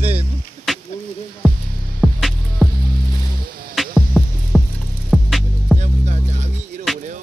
thêm. Em cả chả bị đồ nếu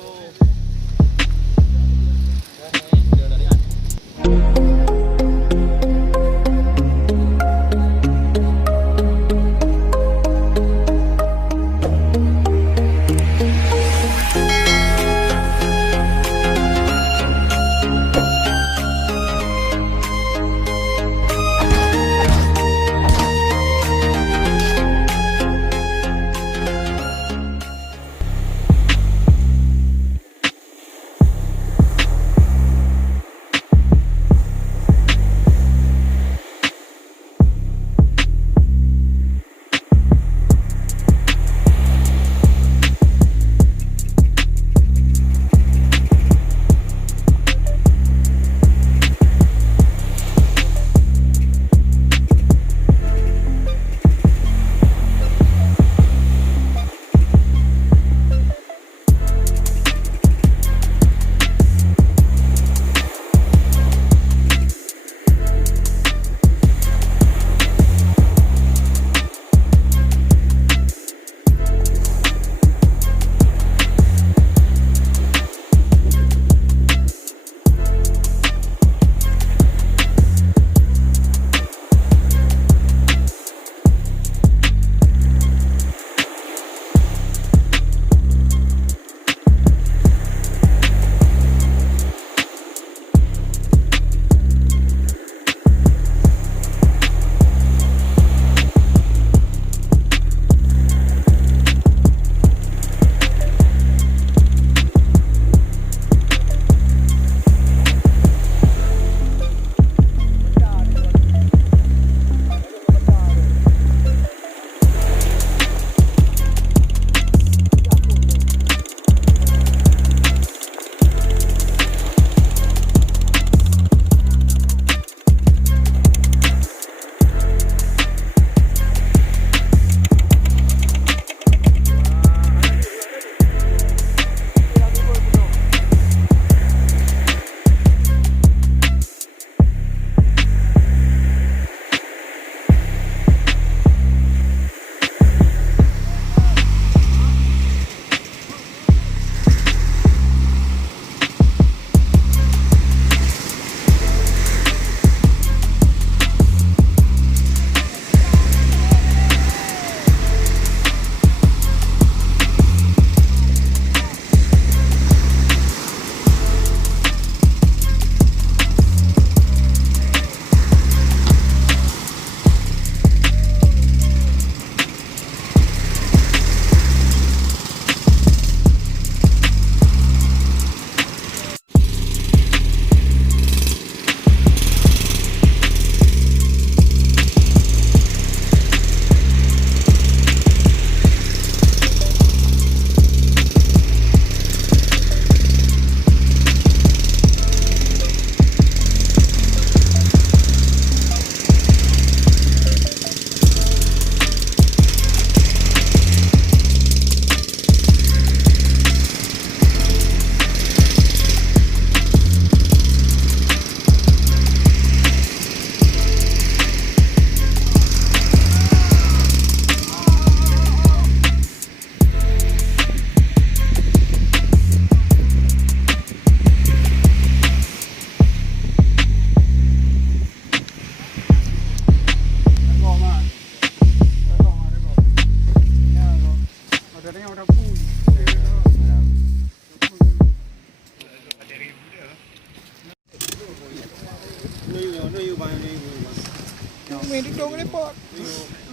Mình đi đâu cái đấy bọn.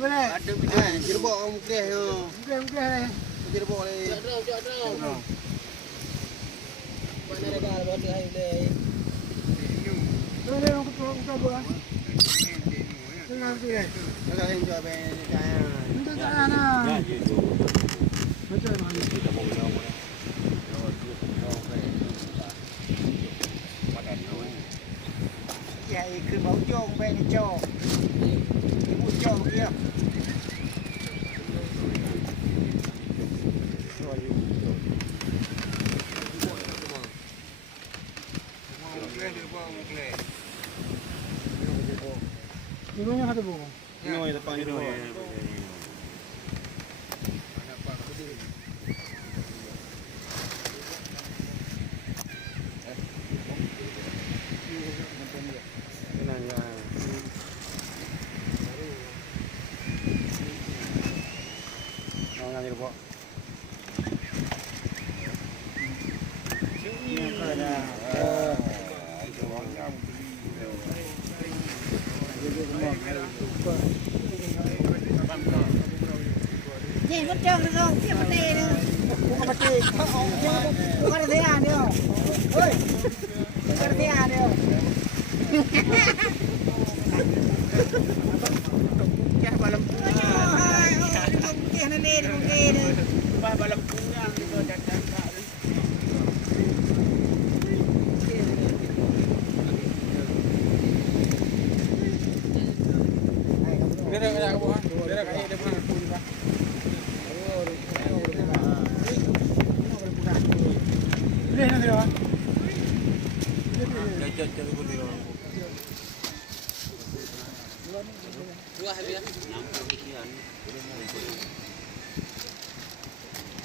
Cái này. chỉ có bộ một cái này. chỉ có bộ này. Đây đây không có bữa. Đây làm gì này? Nó là hình cho về cái Đây ra nào. Nó chơi mà. Vậy cứ bảo cho về đi cho. Cái bụi cho kia. 이거는 하도 보고. Ini depan itu. Nhìn con trâu nó không, kia mà tê nữa. Bukan mati, bukan ada dia dia. Oi. Bukan ada dia dia. Kaya balam punya. Kaya na ni, mungkin. Balam punya dito jangka. Bera kaya ko ha. Bera kaya dia bukan aku juga. Boleh nak dia. Jajak boleh orang. Dua habis. 60 sekian.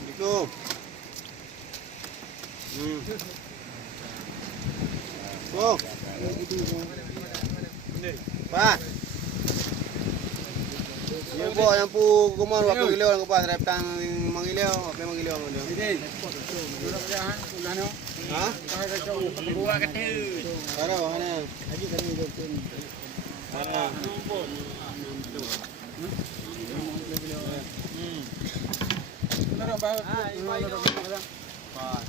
Itu. Oh. Pak. Yang bawa yang pu kumar waktu giliau lang pa drive tang mangilaw, apa mangilaw mo do. Ini. Duduk dia ha, ulano. Ha? Buat kata. Para mana? Haji kami duduk. Para. Benar bagus. Pak.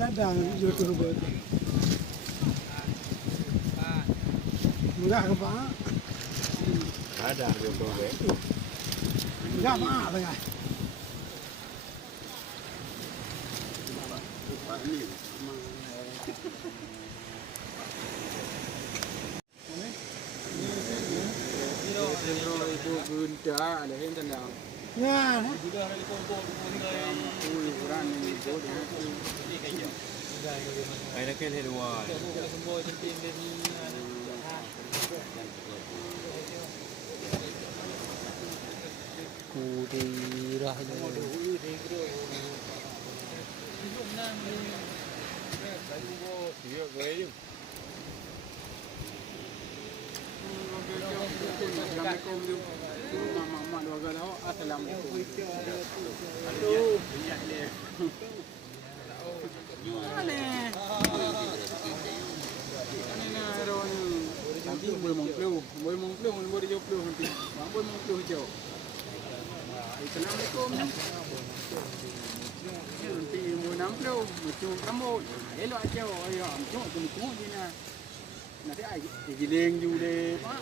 Ladang YouTube. Murah ke Pak? Ada YouTube. Murah Pak, bang. Itu gunda ada yang tendang. Ya. Sudah ada kompor ukuran ini bodoh. Ada kan headway. Kudirah Mama dua kali assalamualaikum. Aduh. Nanti boleh mengpelu boleh jauh pelu nanti. Boleh mengpelu jauh. Assalamualaikum. Nanti mau nampelu, macam rambut. Elok aja, ayo, macam ni na. Nanti ay giling juga pak.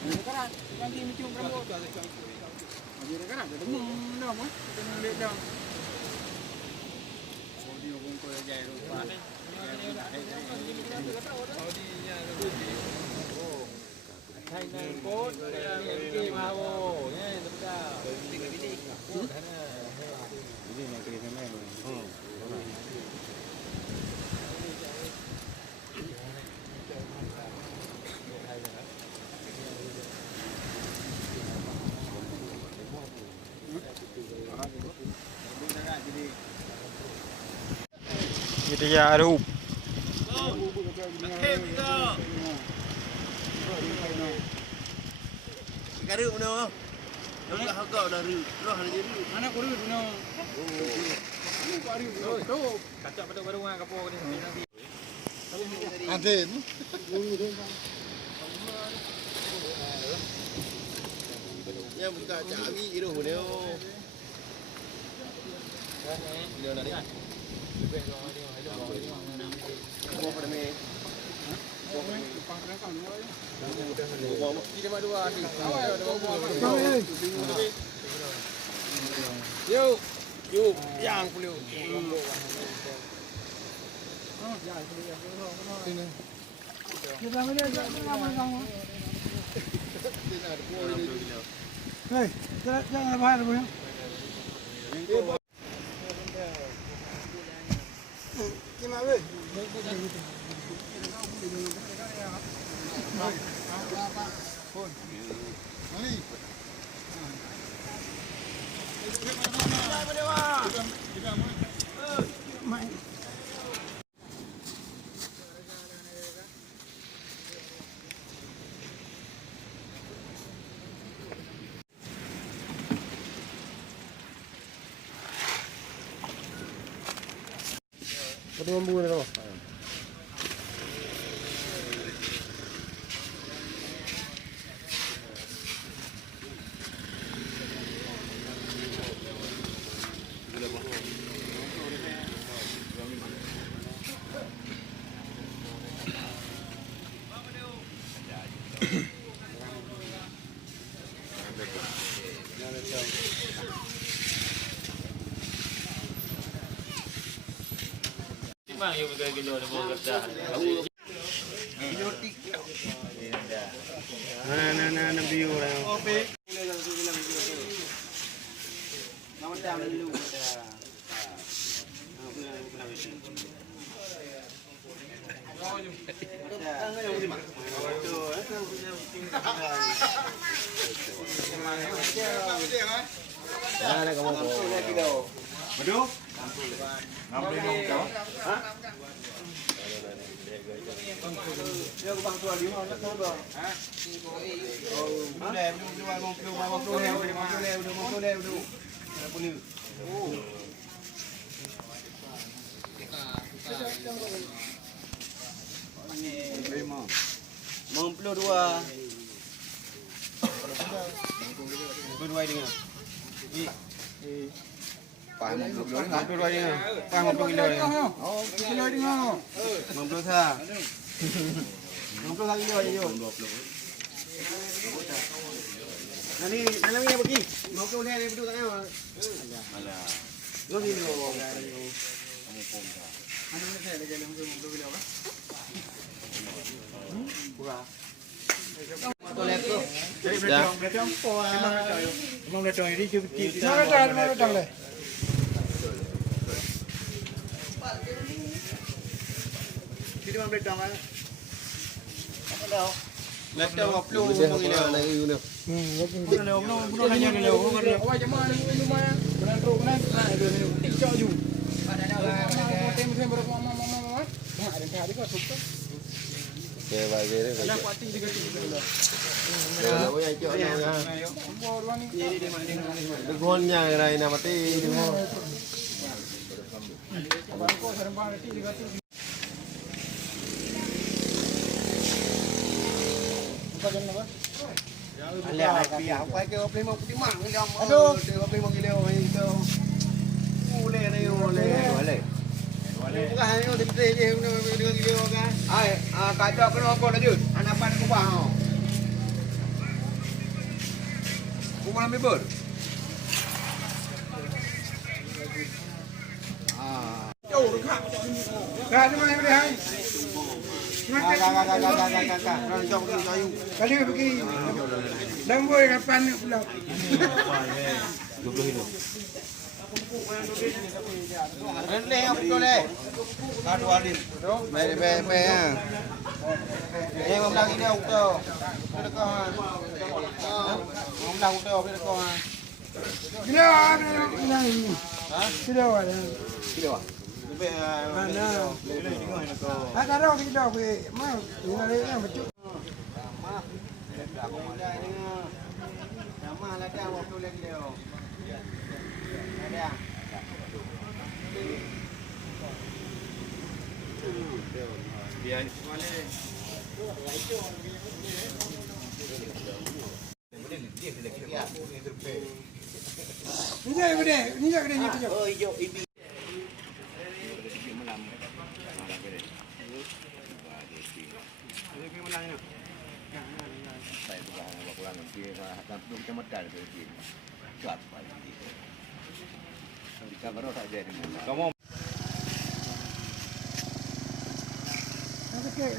Sekarang nanti macam rambut. Jadi sekarang ada demam dah, mas. Kita lihat dah. Dia pun kau jaya lupa. Thay nên cốt cái mà vô nhé chúng ta cái này cái này Kita ya rup. Karut mana? Nak hakau dah rut. Roh ada jadi. Mana kurut no. Ini kurut tu. Kacak pada rumah kapur ni. Ada. Yang buka cari itu dia. Dia nak ni. Mau pada me. Kita mak dua ni. Yuk. Yuk, yang perlu. Hei, jangan bahaya dulu ya. Gimana weh? Ada bambu ni tu. Bang, you betul kilo ni bawa kerja. Nah, view lah. Ada kamu kilo. Betul? 60 kau. Ha? Dia bang tua dia nak tahu dah. Ha? Oh, boleh, boleh. Boleh. Oh. Dua dengan. Phải 1 kilo đấy, 1 kilo đi. Phải 1 kilo đi. Oh, kilo đi ngon. 1 kilo tha. 1 kilo lagi đi vô. Nanti, nanti ni pergi. 1 kilo ni duduk kat mana? Alah. Lo ni lo. Kamu pun dah. Mana ni saya lagi 1 kilo apa? Kurang. Jadi berapa po? Emang berapa ini cuci? Berapa le? Kita mau berapa kan? Apa dah? Berapa waktu mungkin lagi guna. Belum hanya ni lho. Awak jemaah ni lumayan. Beran ro beran. TikTok ju. Ada tem berapa mama. Ada kali kau tutup. Okey, bagi dia. Ada kuating juga tu. Ya, boleh ajak dia. Bodoh ni. Dia mana. Degonnya rai nak mati dia. Bangko seremban ti juga tu. Apa jenis apa? Alah, biar aku ke 25 mang ni dah. Aduh, 25 kilo itu. Boleh ni, boleh. Bukan hanya dia je dengan kilo kan. Kacau kena apa dah Jun? Anak pan aku bang. Aku malam bebur. Jauh dekat. Dah ni mana boleh hai? Kakak. Jom pergi kayu. Kali pergi. Lemboi kapan pula? 20 kilo. Rendah yang betul le. Kadu alin. Be ya. Yang memang ini auto. Dekat. Memang auto dekat. Kilo ada ini. Ha? Kilo ada. Kilo. Mana? Ada dah kilo ke. Mau ini yang betul. Mah. Aku mulai ni. Sama lah dah waktu le kilo. Ada. Biar mana? Ni je kedai tu. Oh, hijau ini. Kamu Okey,